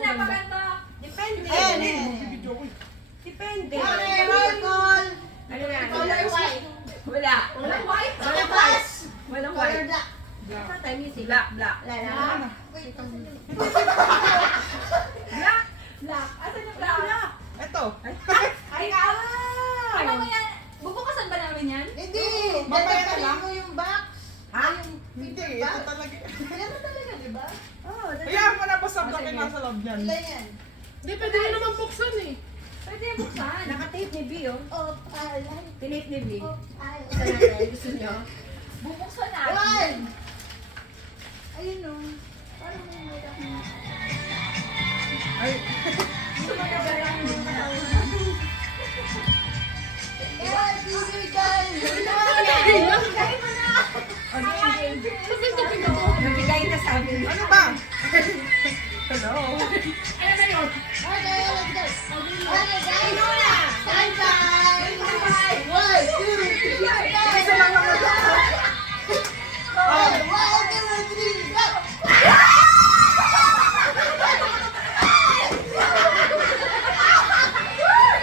napakanta. Depende. Depende. Roll call. Ano nga? Color white. Wala. Walang white. Walang black. Walang Color white. black. Tatay music. Black, black. Wala na. Black. Black. Asan yung black? Ito. Ay, ano mo yan? Bubukasan ba namin yan? Hindi. Mamaya na lang. Dadagdagan mo yung box. Ha? Hindi, ito talaga. Kaya mo talaga, di ba? Oo. Hayaan mo na basta kami nasa loob niyan. Ilan yan? Hindi, pwede mo naman buksan eh. Pwede yung buksan. Naka-tape ni B, oh. Oh, alay. Tinape ni B. Oh, alay. Buksan natin. Gusto nyo? Bubuksan natin. One. Ayun o. Parang may mura na. Ay, Gusto mo na ba lang yung Guys, music guys. Bigay mo na! Nabigay na sabi mo. ano ba? Hello. Ano na yun? Okay, let's go. Okay, guys. Sunshine. One, two, three, go. Isa lang naman ako. One, two, three, go.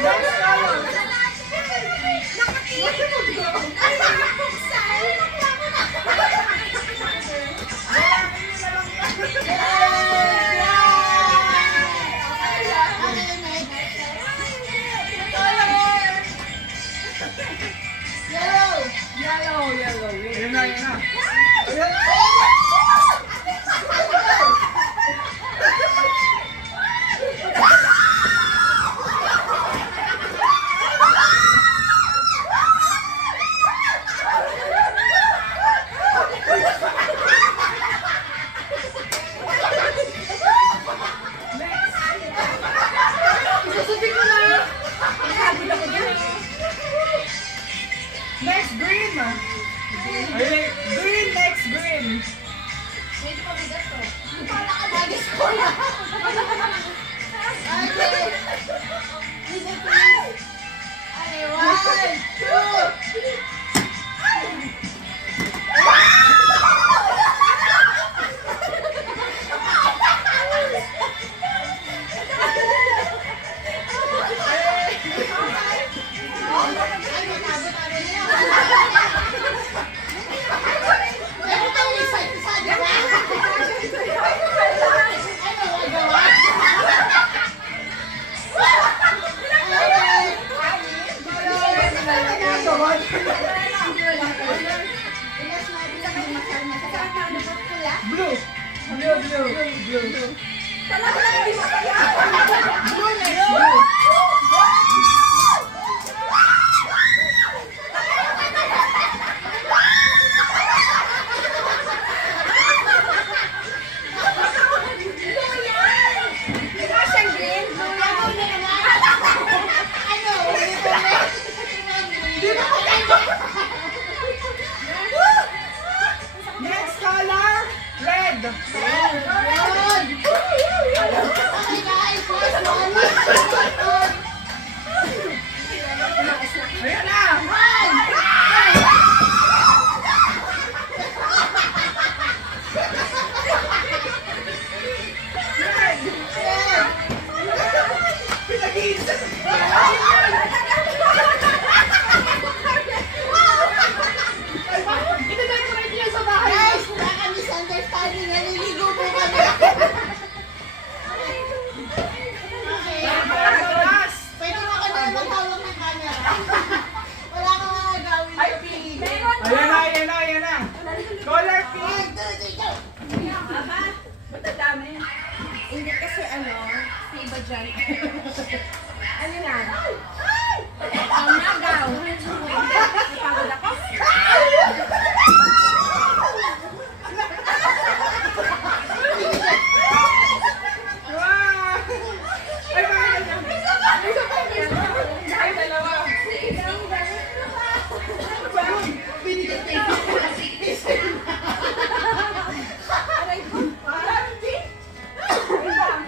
Next color. Yellow, yellow. Ayan na, ayan na. Ayan. Next green. Ay, green, next green. One, two. Blue. Blue, blue, blue. Talaga lang hindi mo kaya. Blue, next blue. Ikaw siyang green. Next color, red. Ayan na. Pinag-iisip. Ito na yung correct yan sa bahay. Last. Ay, pink. Meron Ayan na, ayan na, ayan na. Color pink. Ba't ang dami? Hindi kasi ano, si iba dyan. Ano na? Ang nagaw. Napagod ako. Wow. Ay, bakit ganyan? Ay, dalawa. Aray ko. Aray, pink. Ay, lang.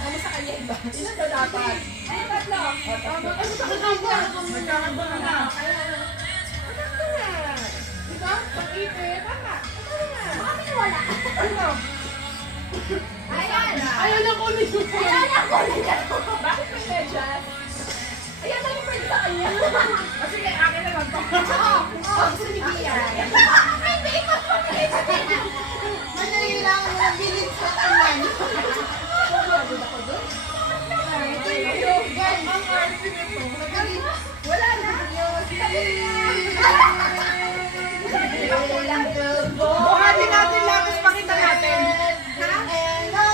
Ano sa kanya iba? Ilan ba dapat? Ay, tatlo. Tama kasi sa kasama. Nagkakaba ka na. Tama na. Diba? Pag-ipit. Tama. Tama na. Baka may wala. Ano? Ayan. Ayaw na kunin yung phone. Kailan ako ulit. Bakit may medyas? Ayan, ano pwede sa kanya? Kasi akin na lang to. Gusto ni Gia. Ay, hindi ko pa Madali lang mo ng bilis sa kanan. Ang arte nito. Wala na. Buhatin natin lapis, pakita natin. Hello!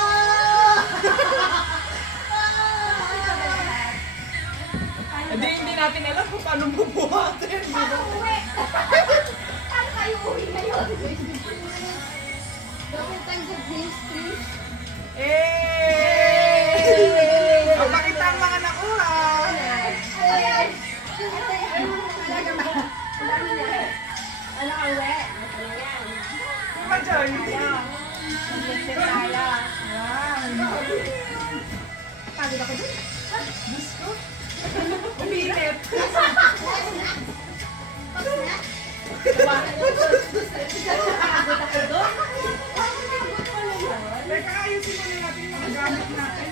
Hindi natin alam kung paano bubuhatin. Paano uwi? Paano kayo uwi ngayon? Double times of drinks, please. Eh! Pakita ang mga nakuha. Ayan. Ano ka, we? Ayan. Di ba, Joy? Mag-lipstick tayo. Pagod ako dun. Uminit. Pagod ako dun. Teka, ayusin muna natin yung mga gamit natin.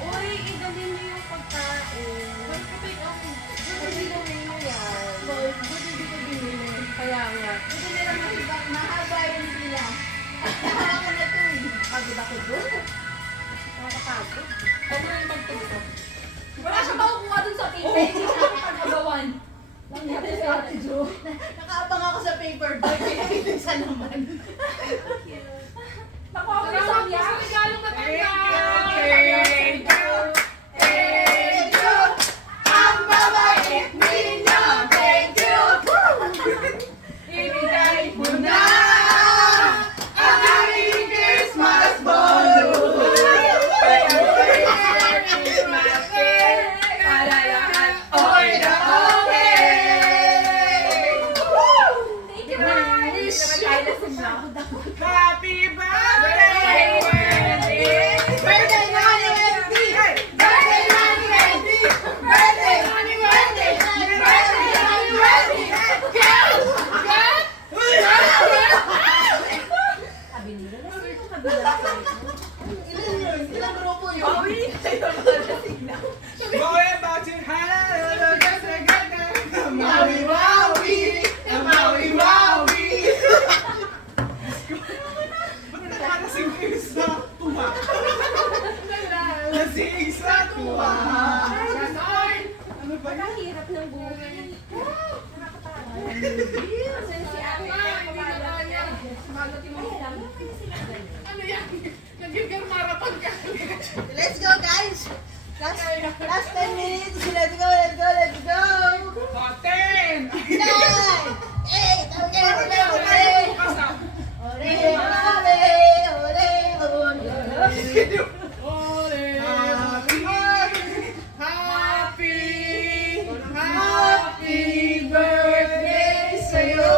Uy, idalhin niyo yung pagkain. Hindi na mo yan. Hindi ko binili. Kaya nga. Hindi nila mahaba yung nila. Ako na to eh. Pagod ako dun. Nakakapagod. Ano yung magtugtog? Wala siya makukuha dun sa table. Hindi siya nakapagawan. Nangyari si Ate Jo. Nakaabang ako sa paper bag. Isa naman. Nakuha ko yung samya. Regalong matanda. Thank you. Thank you. Ang babait ninyo. Thank you. Ibigay mo na ang aming Christmas bonus. Para lahat okay na Happy birthday, Wendy! Birthday, Nani Wendy! Birthday, Nani Wendy! Birthday, Nani Wendy! Birthday, Nani Wendy! Sabi nila, nasa yung kabila. Ilang grupo yun? Going back to Hallelujah, Maui, Maui! Maui, Maui! Ba't nakalasing kayo sa tuwa? Lasing sa tuwa! Ano ba Ang yun? hirap ng buhay. Kasi si Ate, sumagot yung mga sinabi. Ano yan? Nagiging marathon ka. Let's go, guys! Last 10 minutes. Let's go, let's go, let's go! 10! 9! 8! Okay, okay, okay! Ole, ole, ole, ole! Ole. Happy birthday sa'yo!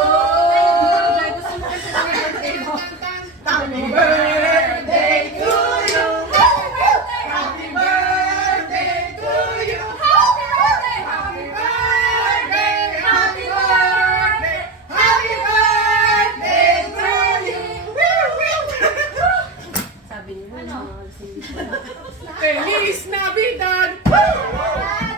Happy birthday to you! Happy birthday to you! Happy birthday! Happy birthday! Happy birthday! Happy birthday to you! Sabi nila, ano? Feliz Navidad! Bye!